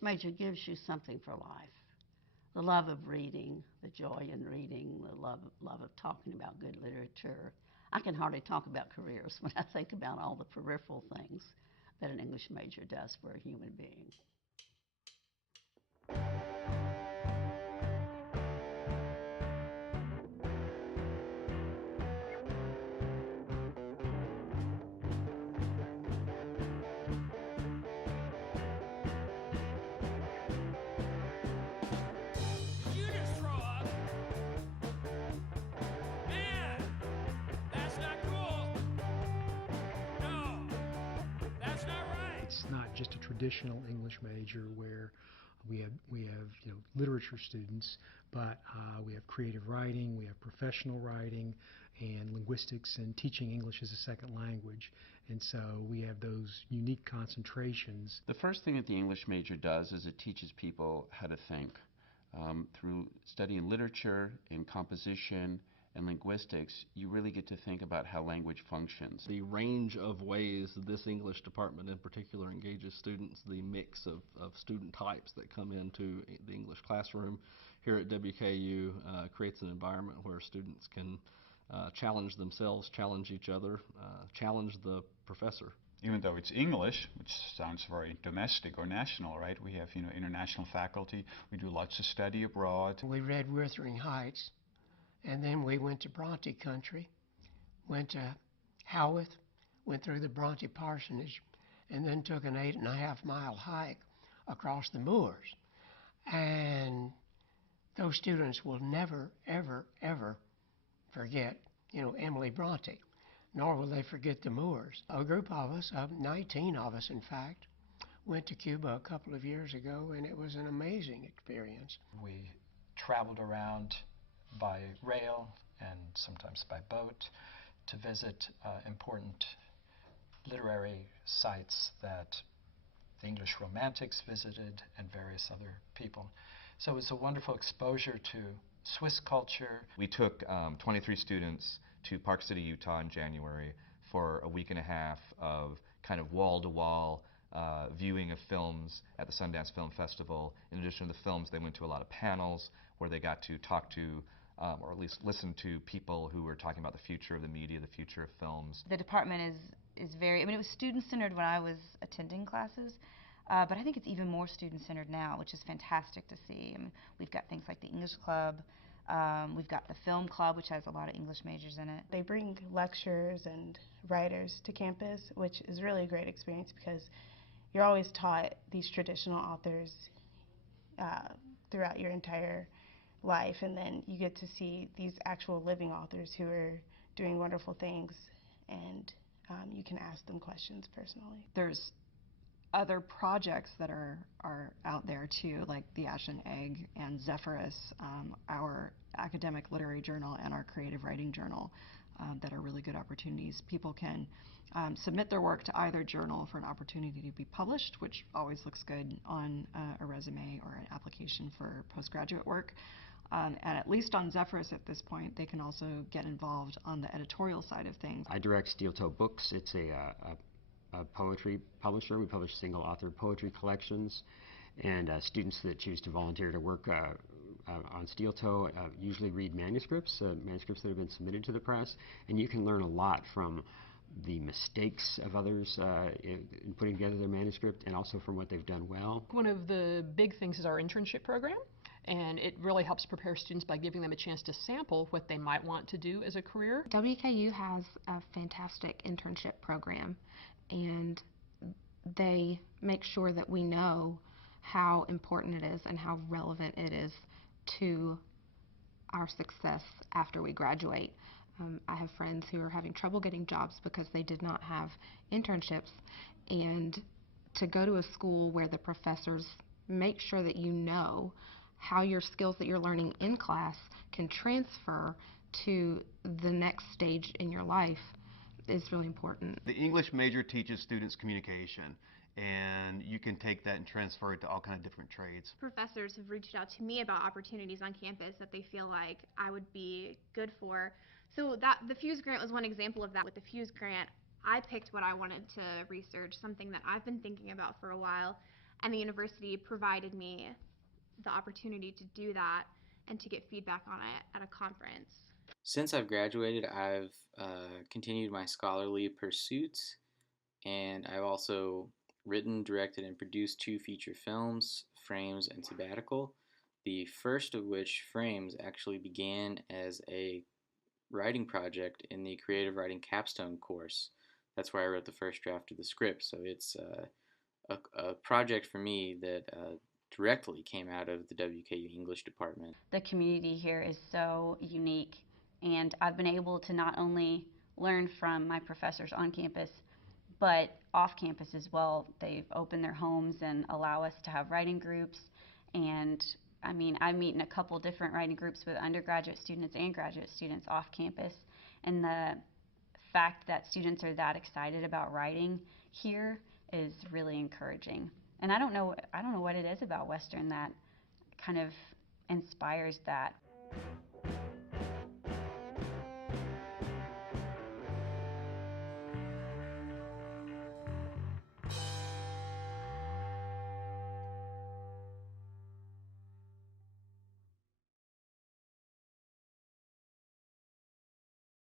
English major gives you something for life. The love of reading, the joy in reading, the love of talking about good literature. I can hardly talk about careers when I think about all the peripheral things that an English major does for a human being. Not just a traditional English major where we have literature students, but we have creative writing, we have professional writing, and linguistics and teaching English as a second language. And so we have those unique concentrations. The first thing that the English major does is it teaches people how to think. Through studying literature and composition and linguistics, you really get to think about how language functions. The range of ways this English department in particular engages students, the mix of student types that come into the English classroom here at WKU creates an environment where students can challenge themselves, challenge each other, challenge the professor. Even though it's English, which sounds very domestic or national, right? We have, international faculty. We do lots of study abroad. We read Wuthering Heights. And then we went to Bronte country, went to Hovet, went through the Bronte parsonage, and then took an 8.5-mile hike across the moors. And those students will never, ever, ever forget, Emily Bronte, nor will they forget the moors. A group of us, 19 of us in fact, went to Cuba a couple of years ago, and it was an amazing experience. We traveled around by rail and sometimes by boat to visit important literary sites that the English Romantics visited and various other people. So it was a wonderful exposure to Swiss culture. We took 23 students to Park City, Utah in January for a week and a half of kind of wall-to-wall viewing of films at the Sundance Film Festival. In addition to the films, they went to a lot of panels where they got to talk to or at least listen to people who were talking about the future of the media, the future of films. The department is very, it was student-centered when I was attending classes, but I think it's even more student-centered now, which is fantastic to see. We've got things like the English Club, we've got the Film Club, which has a lot of English majors in it. They bring lecturers and writers to campus, which is really a great experience because you're always taught these traditional authors throughout your entire life, and then you get to see these actual living authors who are doing wonderful things, and you can ask them questions personally. There's other projects that are out there too, like the Ash and Egg and Zephyrus, our academic literary journal and our creative writing journal, that are really good opportunities. People can submit their work to either journal for an opportunity to be published, which always looks good on a resume or an application for postgraduate work. And at least on Zephyrus at this point, they can also get involved on the editorial side of things. I direct Steel Toe Books. It's a poetry publisher. We publish single-author poetry collections, and students that choose to volunteer to work on Steel Toe usually read manuscripts, manuscripts that have been submitted to the press, and you can learn a lot from the mistakes of others in putting together their manuscript, and also from what they've done well. One of the big things is our internship program, and it really helps prepare students by giving them a chance to sample what they might want to do as a career. WKU has a fantastic internship program, and they make sure that we know how important it is and how relevant it is to our success after we graduate. I have friends who are having trouble getting jobs because they did not have internships, and to go to a school where the professors make sure that you know how your skills that you're learning in class can transfer to the next stage in your life is really important. The English major teaches students communication, and you can take that and transfer it to all kinds of different trades. Professors have reached out to me about opportunities on campus that they feel like I would be good for. So the Fuse grant was one example of that. With the Fuse grant, I picked what I wanted to research, something that I've been thinking about for a while. and the university provided me the opportunity to do that and to get feedback on it at a conference. Since I've graduated, I've continued my scholarly pursuits, and I've also written, directed, and produced 2 feature films, Frames and Sabbatical. The first of which, Frames, actually began as a writing project in the creative writing capstone course. That's where I wrote the first draft of the script, so it's a project for me that directly came out of the WKU English department. The community here is so unique, and I've been able to not only learn from my professors on campus, but off campus as well. They've opened their homes and allow us to have writing groups, and I mean, I meet in a couple different writing groups with undergraduate students and graduate students off campus, and the fact that students are that excited about writing here is really encouraging. And I don't know what it is about Western that kind of inspires that.